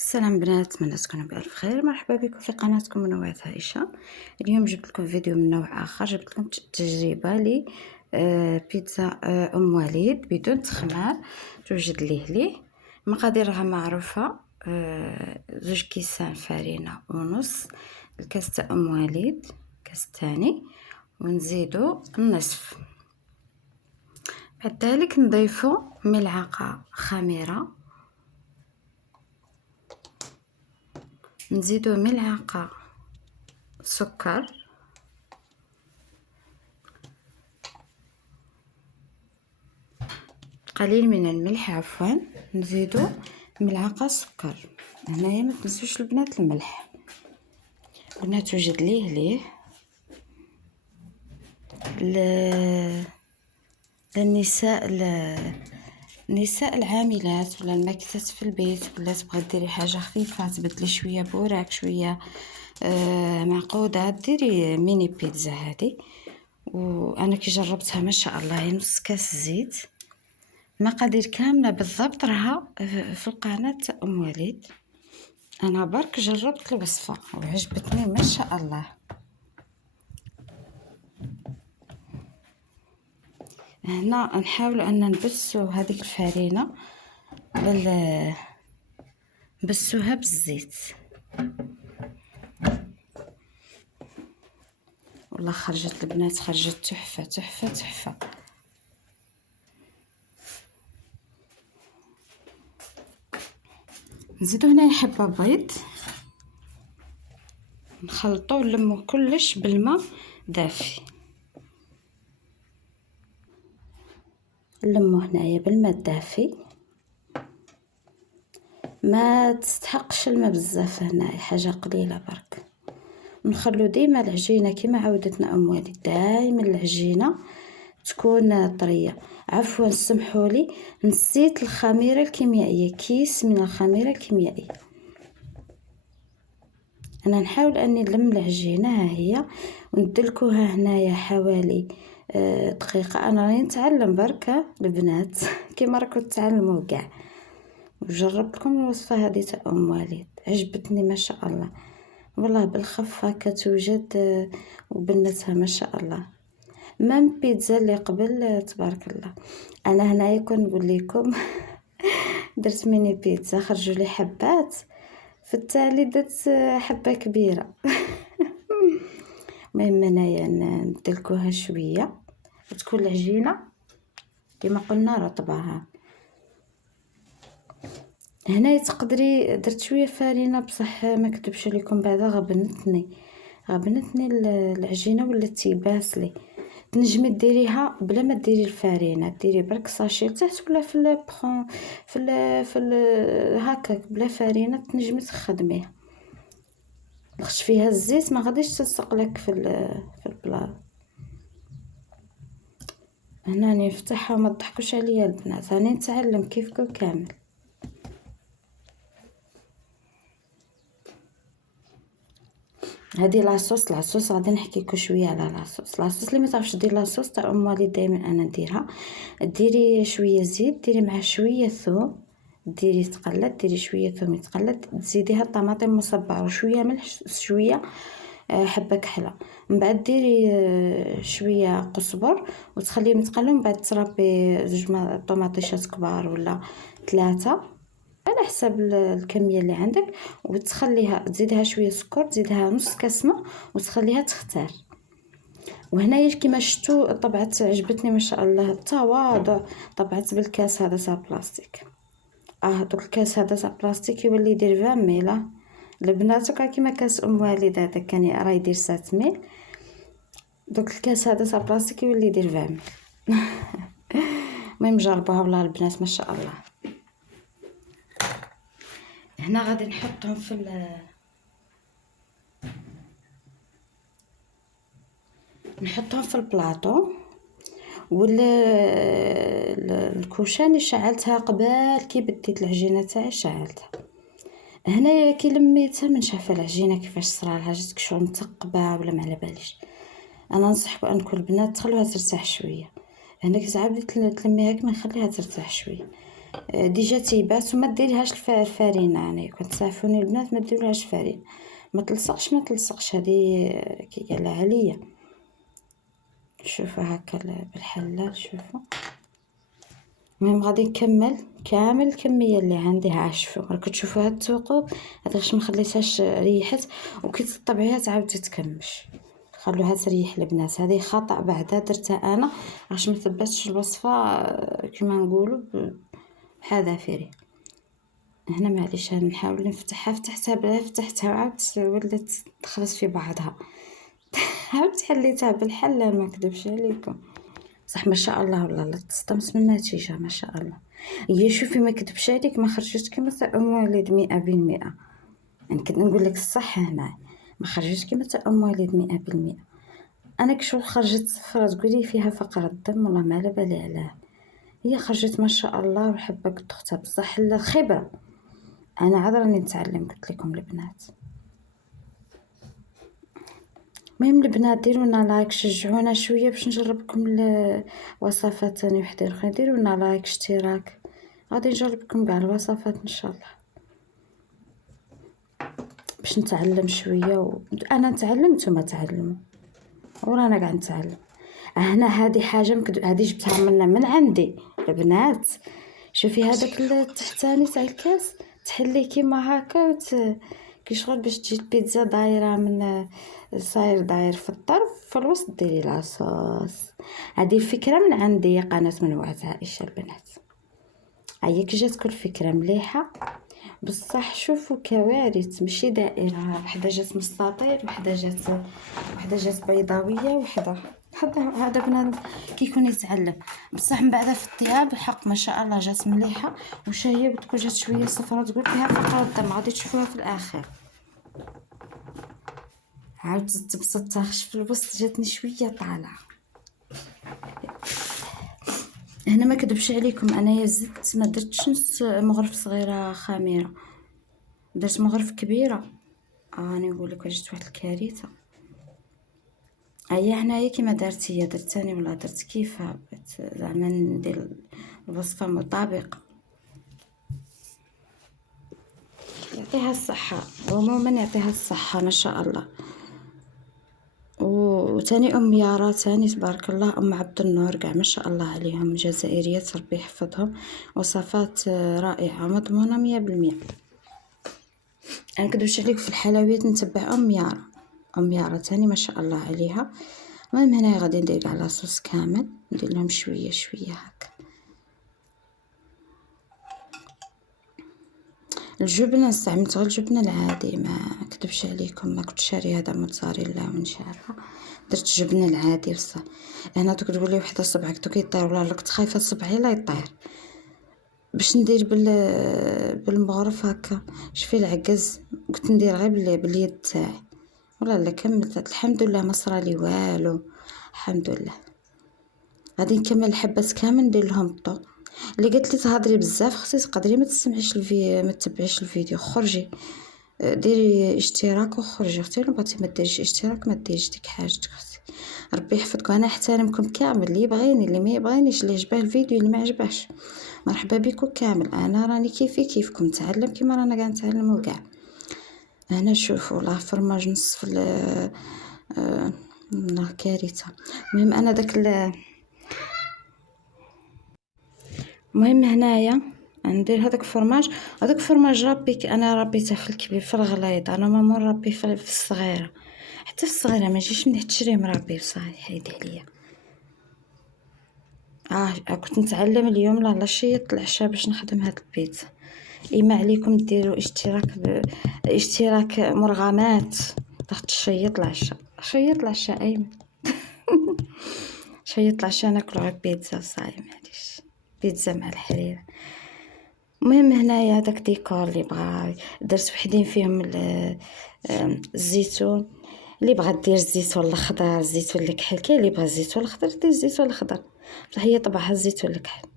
السلام بنات، نتمنى تكونوا بألف خير. مرحبا بكم في قناتكم منوعات عائشة. اليوم جبت لكم فيديو من نوع آخر. جبت لكم تجربة ل بيتزا أم وليد بدون تخمار. توجد ليه مقاديرها معروفة. 2 كيسان فرينة ونص، الكاس تاع أم وليد، كاس تاني، ونزيدو النصف. بعد ذلك نضيفو ملعقة خميرة، نزيدو ملعقة سكر، قليل من الملح، عفوا نزيدو ملعقة سكر. هنايا ما تنسوش البنات الملح. قلنا توجد ليه النساء العاملات ولا الماكسات في البيت، ولا تبغى ديري حاجه خفيفه، تبدلي شويه بوراك، شويه معقوده، ديري ميني بيتزا هذه. وانا كي جربتها ما شاء الله، هي نص كاس زيت. مقادير كامله بالضبط راها في القناه تاع ام وليد. انا برك جربت الوصفه وعجبتني ما شاء الله. هنا نحاول ان نبسو هذيك الفرينه نبسوها بالزيت. والله خرجت البنات، خرجت تحفه تحفه تحفه. نزيدو هنا حبه بيض، نخلطو ونلمو كلش بالماء دافي. نلمو هنايا بالماء الدافي، ما تستحقش الماء بزاف، هنايا حاجه قليله برك. نخلو ديما العجينه كما عودتنا ام وليد، دائما العجينه تكون طريه. عفوا سمحولي، نسيت الخميره الكيميائيه، كيس من الخميره الكيميائيه. انا نحاول اني نلم العجينه، ها هي، وندلكوها هنايا حوالي دقيقه. انا راني نتعلم بركه البنات كيما راكم تعلموا كاع. وجربت لكم الوصفه هذه تاع ام وليد، عجبتني ما شاء الله. والله بالخف هكا توجد وبنتها ما شاء الله. مام بيتزا اللي قبل تبارك الله. انا هنايا كون نقول لكم درت ميني بيتزا، خرجوا لي حبات، في التالي درت حبه كبيره. المهم انايا ندلكوها شويه وتكون العجينه كما قلنا رطبه. هنا تقدري درت شويه فرينه، بصح ما كذبش عليكم بعدا غبنتني العجينه ولات تيباسلي. تنجمي ديريها بلا ما ديري الفرينه، ديري برك ساشي لتحت ولا في هكاك بلا فرينه تنجمي تخدميها. لخش فيها الزيت ما غاديش تلصق لك في البلاط. هنا نفتحها وما تضحكوش عليا البنات، راني نتعلم كيفكم كامل. هذه لاصوص غادي نحكي لكم شويه على لاصوص اللي ما تعرفش دير لاصوص تاع ام وليد، دائما انا نديرها. ديري شويه زيت، ديري معاه شويه ثوم، ديري تقلد، ديري شويه ثوم يتقلد، تزيديها الطماطم مصبعه وشويه ملح، شويه حبه كحله. من بعد ديري شويه قزبر وتخليهم يتقلوا. من بعد تربي 2 طوماطيشات كبار ولا 3 على حسب الكميه اللي عندك، وتخليها تزيدها شويه سكر، تزيدها نص كاس ماء وتخليها تختار. وهنايا كما شفتوا طبعت، عجبتني ما شاء الله التواضع. طبعت بالكاس هذا تاع بلاستيك. دوك الكاس هذا تاع بلاستيك يولي يدير 20 ميله. البنات كيما كاس ام والد هذا كان راه يدير 7 ميل، دوك الكاس هذا تاع بلاستيك يولي يدير 20 ميل. المهم جربوها والله البنات ما شاء الله. هنا غادي نحطهم في البلاطو. الكوشه اللي شعلتها قبل كي بديت العجينه تاعي شعلتها. هنايا كي لميتها من شافه العجينه كيفاش صرالها، جاتك شغل مثقبه ولا ما على باليش. انا ننصحكم انكم البنات تخلوها ترتاح شويه. هنا كي تعاودي تلميها كما نخليها ترتاح شويه. ديجا تيبات وما ديريهاش الفرينه. يعني كنت تعرفوني البنات ما ديرولهاش فرينه، ما تلصقش هذه كي قالها عليا. شوفوا هكا بالحلال. شوفوا المهم غادي نكمل كامل الكميه اللي عندي. شوفوا راكم تشوفوا هاد الثقوب هذا واش ما خليتهاش ريحت، وكي تطبعيها تعاود تتكمش. خلوها تريح البنات. هذه خطا بعدا درتها انا علاش ما ثبتش الوصفه كما نقولوا بحذافيري. هنا معليش نحاول نفتحها. فتحتها وعاود ولات دخلت في بعضها. عاود حليتها بالحلة ما نكذبش عليكم. صح ما شاء الله والله تصدمت من النتيجة ما شاء الله. هي شوفي ما كذبش عليك ما خرجت كما تاع ام وليد 100%. يعني كنت نقول لك الصح هنا ما خرجت كما تاع ام وليد 100%. انا كشغل خرجت صفرة تقولي فيها فقرة دم والله ما على بالي علاه. هي خرجت ما شاء الله وحبه قد اختها بصح الخبرة. انا عاد راني نتعلم قلت لكم البنات. المهم البنات ديروا لنا لايك شجعونا شويه باش نجربكم الوصفات ثاني وحده اخرى. ديروا لنا لايك اشتراك غادي نجربكم كاع الوصفات ان شاء الله باش نتعلم شويه انا نتعلم نتوما تعلموا ورانا كاع نتعلم. هنا هذه حاجه هذه جبتها من عندي البنات. شوفي هذاك التحتاني تاع الكاس تحليه كيما هكا كي شغل باش تجي البيتزا دايره من صاير داير في الطرف في الوسط ديري لاصوص. هذه الفكره من عندي قناه منوعه عائشه البنات. هيا كي جاتكم الفكره مليحه بصح شوفوا كوارث ماشي دائره. وحده جات مستطيل وحده جات بيضاويه وحده هذا بنادم كيكون يتعلم. بصح من بعد في الطياب الحق ما شاء الله جات مليحه. وش هي قلت لكم جات شويه صفرا تقول فيها فقره الدم غادي تشوفوها في الاخر. عاود تبسطتها في الوسط جاتني شويه طالعه. هنا ما كذبش عليكم انايا زدت ما درتش نص مغرف صغيره خميره درت مغرف كبيره. راني نقول لك جات واحد الكارثه. هيا هنايا كيما درت هي درت ثاني ولا درت كيفها بغيت زعما ندير الوصفه مطابقه. يعطيها الصحه عموما يعطيها الصحه ما شاء الله. وثاني ام يارا ثاني تبارك الله ام عبد النور كاع ما شاء الله عليهم جزائريات ربي يحفظهم. وصفات رائعه مضمونه 100%. انا كدوش عليك في الحلويات نتبع ام يارا ثاني ما شاء الله عليها. المهم هنا غادي ندير كاع لاصوص كامل ندير لهم شويه هكا. الجبنه استعملت غير الجبنه العادي ما كدبش عليكم ما كنت شاري هذا موتزاريلا ونش عارفه درت الجبنه العادي بصح. هنا دوك تقولي وحده صبعك دوك يطير ولا كنت خايفه صبعي لا يطير باش ندير بالمغرف هكا. شوفي العكز قلت ندير غير باليد تاعي ولا كملت الحمد لله ما صرالي والو الحمد لله. غادي نكمل الحبات كامل ندير لهم الطو. اللي قلت لي تهضري بزاف خصك تقدري ما تسمعيش ما تتبعيش الفيديو خرجي ديري اشتراك وخرجي اختي. لو بغيتي ما ديريش اشتراك ما ديريش ديك حاجتك اختي. ربي يحفظكم. انا احترمكم كامل اللي يبغيني اللي ما يبغينيش اللي عجبه الفيديو اللي ما عجبهش مرحبا بكم كامل. انا راني كيفكم نتعلم كيما رانا قاعد نتعلموا كاع. هنا شوفوا لا فرماج نصف كارثه. المهم انا داك المهم هنايا ندير هذاك الفرماج انا ربيته في الكبير في الغليظ. انا ما نربي في الصغيره حتى في الصغيره ما يجيش ندير تشري مربي بصاحي حيدي عليا. كنت نتعلم اليوم لا شيط العشاء باش نخدم هاد البيتزا. اما عليكم ديروا اشتراك مرغمات تاخد شيط العشاء ايمن شيط العشاء ناكلو غير بيتزا صاي معليش بيتزا مع الحرير. المهم هنايا هذاك ديكور اللي بغى درت وحدين فيهم الزيتون. اللي بغى دير الزيتون الاخضر الزيتون الكحل كاين اللي بغى الزيتون الاخضر دير الزيتون الاخضر بصح هي طبعها الزيتون الكحل.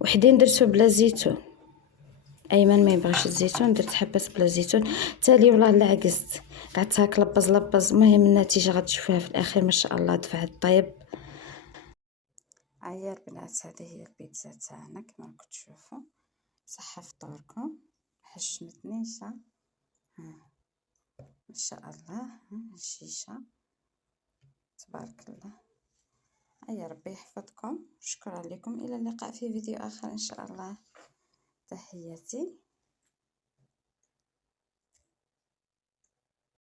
وحدين درتو بلا زيتون ايمن ما يبغيش الزيتون درت حبات بلا زيتون تالي والله لا عجزت قعدت هاك لبز. المهم النتيجه غتشوفوها في الاخير ما شاء الله دفعت طيب. هيا البنات، هذه هي البيتزا تاعنا كما راكم تشوفوا. صحة فطوركم، محشمتنيش ها ما شاء الله. الشيشة تبارك الله. هيا ربي يحفظكم، شكرا لكم، الى اللقاء في فيديو اخر ان شاء الله. تحياتي.